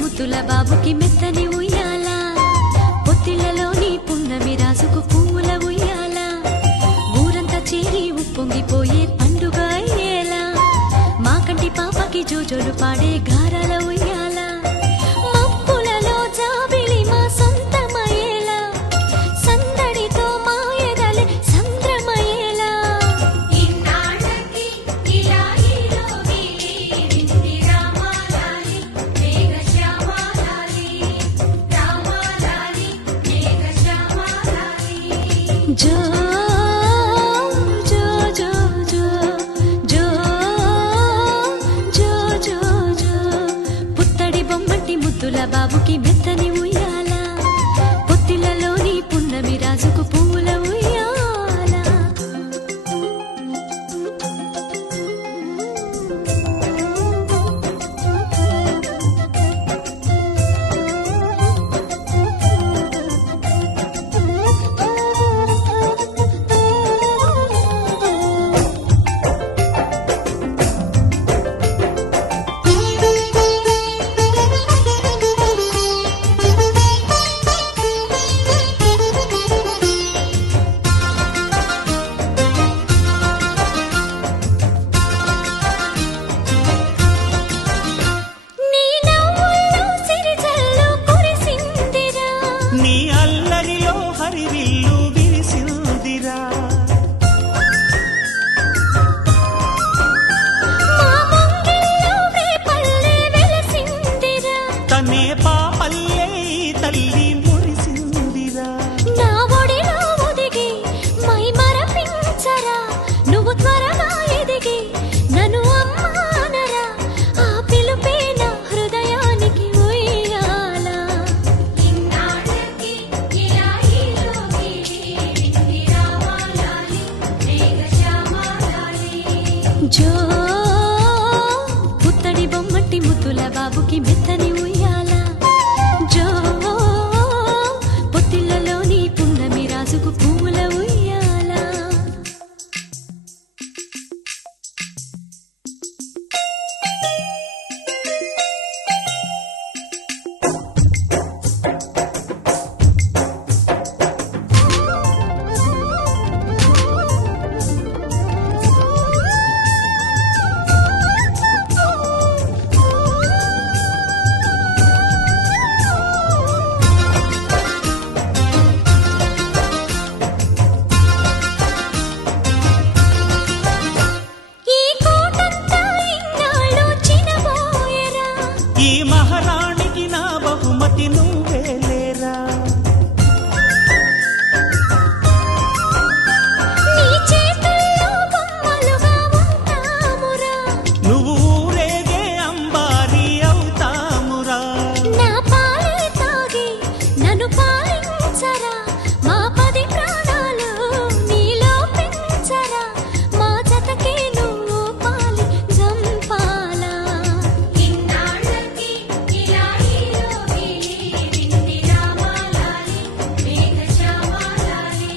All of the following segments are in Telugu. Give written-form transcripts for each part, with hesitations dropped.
ముద్దుల బాబుకి మెత్తని ఉయ్యాల, పొత్తిళ్లలోని పున్నమి రాసుకు పూల ఉయ్యాల, ఊరంతా చేరి ఉప్పొంగిపోయే పండుగ అయ్యేలా, మా కంటి పాపకి జోజోలు పాడే గారాల ఉయ్యాల, మప్పులలో జాబిలి మా సొంతమయ్యేలా, సందడితో మా ఎదలే సంద్రమయ్యేలా. జో జో జో జో జో జో జో జో పుత్తడి బొమ్మటి ముద్దుల బాబుకి మెత్తని ఉయ్యాల, పొత్తిళ్లలోని పున్నమి రాజుకు పూల ఉయ్యాల. తోడి నువ్వే లేరా. నీ చేతుల్లో బొమ్మలుగా ఉంటామురా, నువ్వు ఊరేగే అంబారి అవుతామురా. నా పాలే తాగి నన్ను పాలించరా, మా 10 ప్రాణాలు నీలో పెంచరా, మా జతకే నువ్వు పాలి జంపాలా. ఇన్నాళ్ళకి ఇలా హీరోగి వింది రామాలాలి మేఘశ్యామాలాలి.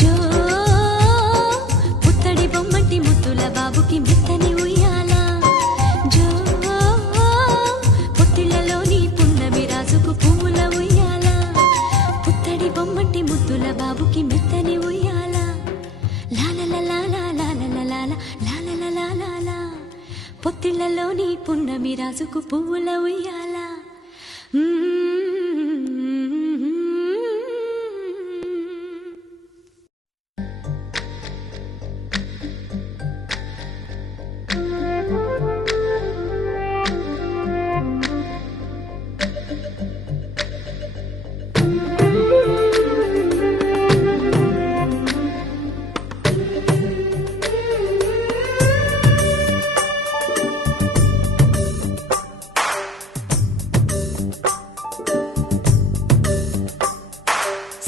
జో పుత్తడి బొమ్మటి ముద్దుల బాబుకి మెత్తని ఉయ్యాల, జో పొత్తిళ్లలోని పున్నమి రాజుకు పువ్వుల ఉయ్యాల, పుత్తడి బొమ్మటి ముద్దుల బాబుకి మెత్తని ఉయ్యాల. లాలలలాలలాలలలాలలలాలలా, పొత్తిళ్లలోని పున్నమి రాజుకు పువ్వుల ఉయ్యాల.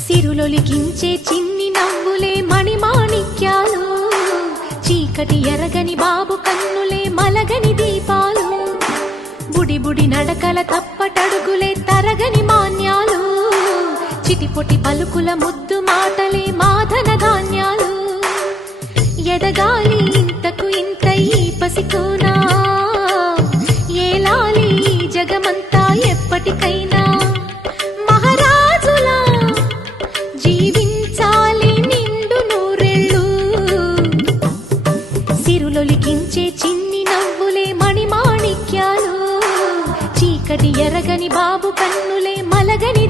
సిరులొలికించే చిన్ని నవ్వులే మణిమాణిక్యాలు, చీకటి ఎరగని బాబు కన్నులే మలగని దీపాలు, బుడి బుడి నడకల తప్పటడుగులే తరగని మాన్యాలు, చిటిపొటి పలుకుల ముద్దు మాటలే మాధన ధాన్యాలు. ఎదగాలి ఇంతకు ఇంత ఈ పసికోనా, ఏలాలి ఈ జగమంతా ఎప్పటికైనా, మహారాజులా జీవించాలి నిండు నూరెళ్ళు. సిరులొలికించే చిన్ని నవ్వులే మణిమాణిక్యాలు, చీకటి ఎరగని బాబు కన్నులే మలగని